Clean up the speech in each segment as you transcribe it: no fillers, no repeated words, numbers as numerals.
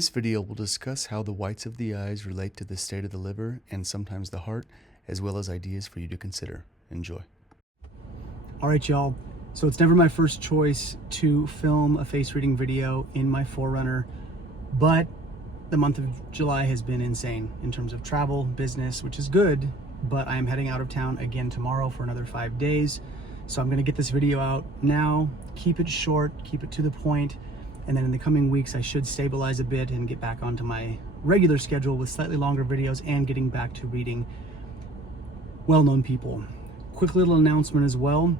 this video, we'll discuss how the whites of the eyes relate to the state of the liver and sometimes the heart, as well as ideas for you to consider. Enjoy. All right, y'all. So it's never my first choice to film a face reading video in my 4Runner, but the month of July has been insane in terms of travel, business, which is good, but I am heading out of town again tomorrow for another 5 days. So I'm gonna get this video out now, keep it short, keep it to the point, and then in the coming weeks, I should stabilize a bit and get back onto my regular schedule with slightly longer videos and getting back to reading well-known people. Quick little announcement as well.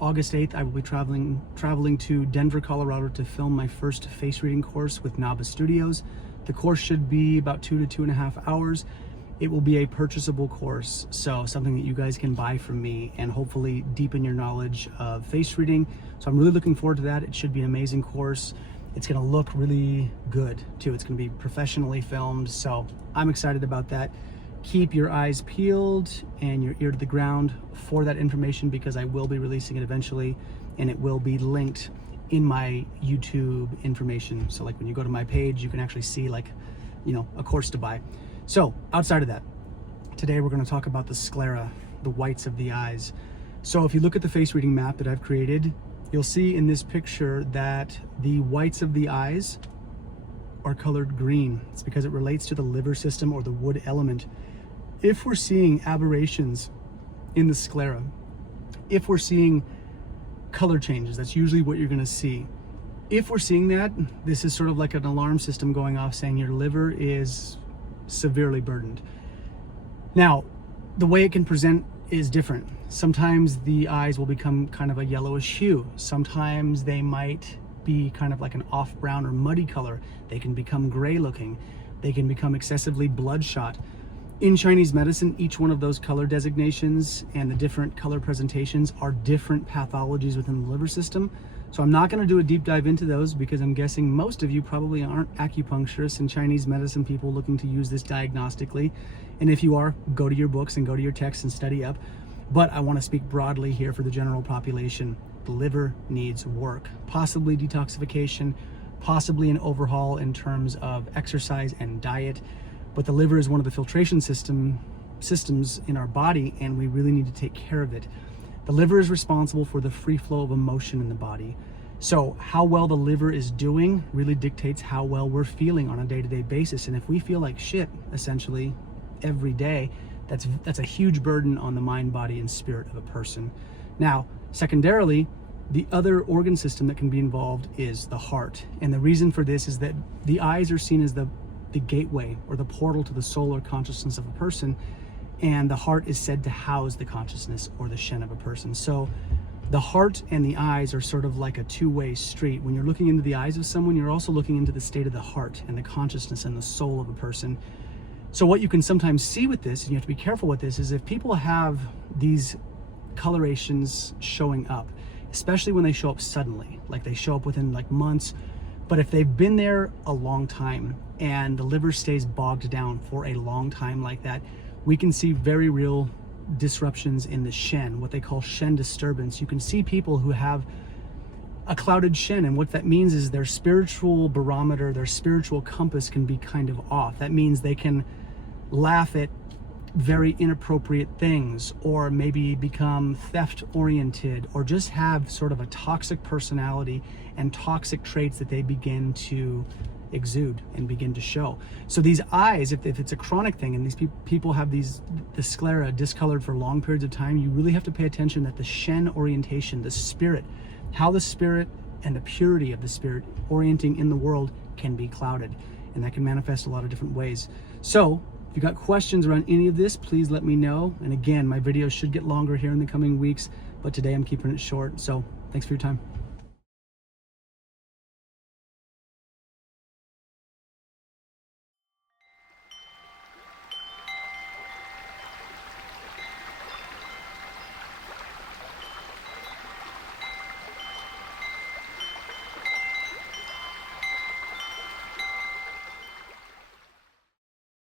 August 8th, I will be traveling to Denver, Colorado to film my first face reading course with Nava Studios. The course should be about 2 to 2.5 hours. It will be a purchasable course, so something that you guys can buy from me and hopefully deepen your knowledge of face reading. So I'm really looking forward to that. It should be an amazing course. It's gonna look really good too. It's gonna be professionally filmed, so I'm excited about that. Keep your eyes peeled and your ear to the ground for that information, because I will be releasing it eventually, and it will be linked in my YouTube information. So like when you go to my page, you can actually see like, a course to buy. So outside of that, today we're going to talk about the sclera, the whites of the eyes. So if you look at the face reading map that I've created, you'll see in this picture that the whites of the eyes are colored green. It's because it relates to the liver system or the wood element. If we're seeing aberrations in the sclera, if we're seeing color changes, that's usually what you're going to see. If we're seeing that, this is sort of like an alarm system going off saying your liver is severely burdened. Now, the way it can present is different. Sometimes the eyes will become kind of a yellowish hue. Sometimes they might be kind of like an off brown or muddy color. They can become gray looking. They can become excessively bloodshot. In Chinese medicine, each one of those color designations and the different color presentations are different pathologies within the liver system. So I'm not going to do a deep dive into those, because I'm guessing most of you probably aren't acupuncturists and Chinese medicine people looking to use this diagnostically. And if you are, go to your books and go to your texts and study up. But I want to speak broadly here for the general population. The liver needs work, possibly detoxification, possibly an overhaul in terms of exercise and diet. But the liver is one of the filtration systems in our body, and we really need to take care of it. The liver is responsible for the free flow of emotion in the body. So how well the liver is doing really dictates how well we're feeling on a day-to-day basis. And if we feel like shit, essentially, every day, that's a huge burden on the mind, body, and spirit of a person. Now, secondarily, the other organ system that can be involved is the heart. And the reason for this is that the eyes are seen as the gateway or the portal to the soul or consciousness of a person, and the heart is said to house the consciousness or the Shen of a person. So the heart and the eyes are sort of like a two-way street. When you're looking into the eyes of someone, you're also looking into the state of the heart and the consciousness and the soul of a person. So what you can sometimes see with this, and you have to be careful with this, is if people have these colorations showing up, especially when they show up suddenly, like they show up within like months, but if they've been there a long time and the liver stays bogged down for a long time like that, we can see very real disruptions in the Shen, what they call Shen disturbance. You can see people who have a clouded Shen, and what that means is their spiritual barometer, their spiritual compass can be kind of off. That means they can laugh at very inappropriate things, or maybe become theft oriented, or just have sort of a toxic personality and toxic traits that they begin to exude and begin to show. So these eyes, if it's a chronic thing and these people have the sclera discolored for long periods of time, you really have to pay attention that the Shen orientation, the spirit, how the spirit and the purity of the spirit orienting in the world can be clouded, and that can manifest a lot of different ways. So if you got questions around any of this, please let me know. And again, my videos should get longer here in the coming weeks, but today I'm keeping it short. So thanks for your time.